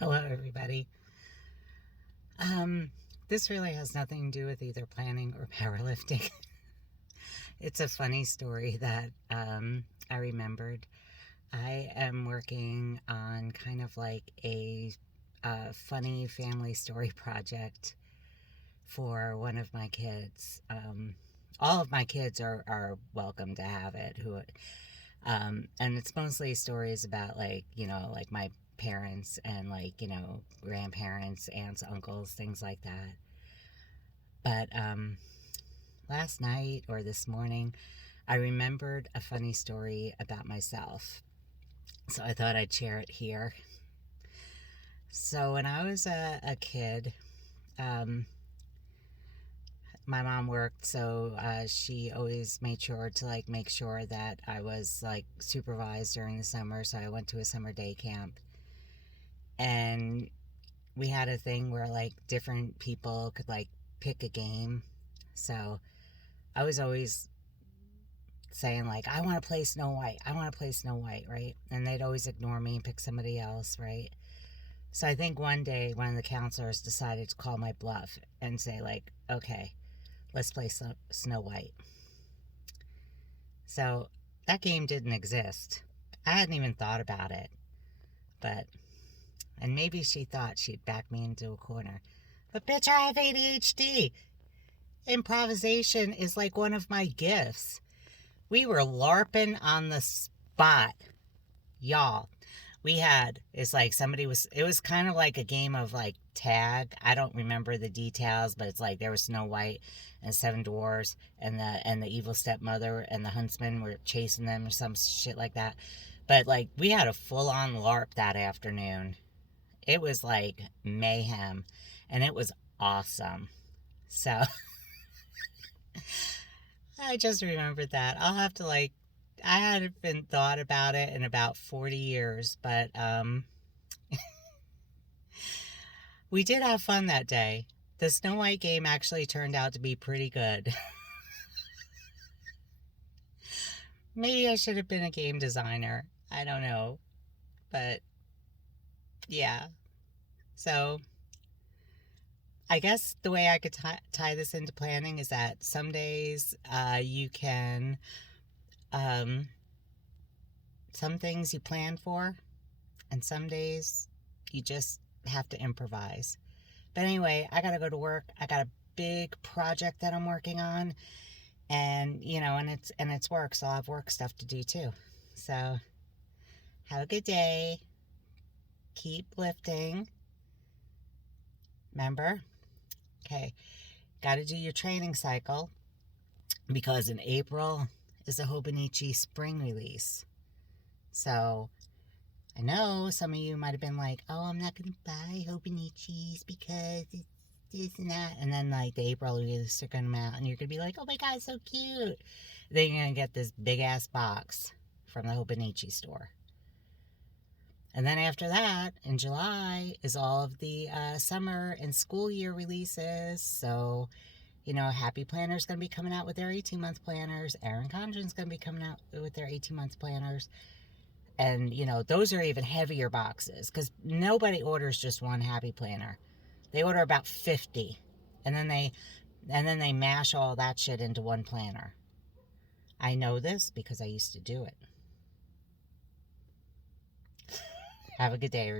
Hello, everybody. Um, this really has nothing to do with either planning or powerlifting. It's a funny story that I remembered. I am working on kind of like a funny family story project for one of my kids. All of my kids are welcome to have it. And it's mostly stories about like my parents and grandparents, aunts, uncles, things like that. But last night or this morning, I remembered a funny story about myself. So I thought I'd share it here. So when I was a kid, um, my mom worked, so she always made sure to make sure that I was supervised during the summer. So I went to a summer day camp, and we had a thing where different people could pick a game. So I was always saying I want to play Snow White. I want to play Snow White, right? And they'd always ignore me and pick somebody else, right? So I think one day one of the counselors decided to call my bluff and say okay, let's play Snow White. So that game didn't exist. I hadn't even thought about it, but and maybe she thought she'd back me into a corner. But bitch, I have ADHD. Improvisation is like one of my gifts. We were LARPing on the spot, y'all. It was kind of like a game of tag. I don't remember the details, but it's there was Snow White and seven dwarves, and the evil stepmother and the huntsman were chasing them or some shit like that. But we had a full on LARP that afternoon. It was mayhem, and it was awesome. So I just remembered that. I'll have to I hadn't been thought about it in about 40 years, but we did have fun that day. The Snow White game actually turned out to be pretty good. Maybe I should have been a game designer. I don't know. But yeah. So I guess the way I could tie this into planning is that some days you can, um, some things you plan for, and some days you just have to improvise. But anyway, I gotta go to work. I got a big project that I'm working on, and it's work, so I'll have work stuff to do too. So have a good day. Keep lifting. Remember? Okay. Got to do your training cycle because in April is the Hobonichi spring release. So I know some of you might have been like, oh, I'm not going to buy Hobonichis because it's this and that. And then the April release are going to come out and you're going to be like, oh my God, so cute. Then you're going to get this big ass box from the Hobonichi store. And then after that, in July, is all of the summer and school year releases. So, Happy Planner's going to be coming out with their 18-month planners. Erin Condren's going to be coming out with their 18-month planners. And, those are even heavier boxes because nobody orders just one Happy Planner. They order about 50. And then they mash all that shit into one planner. I know this because I used to do it. Have a good day, everybody.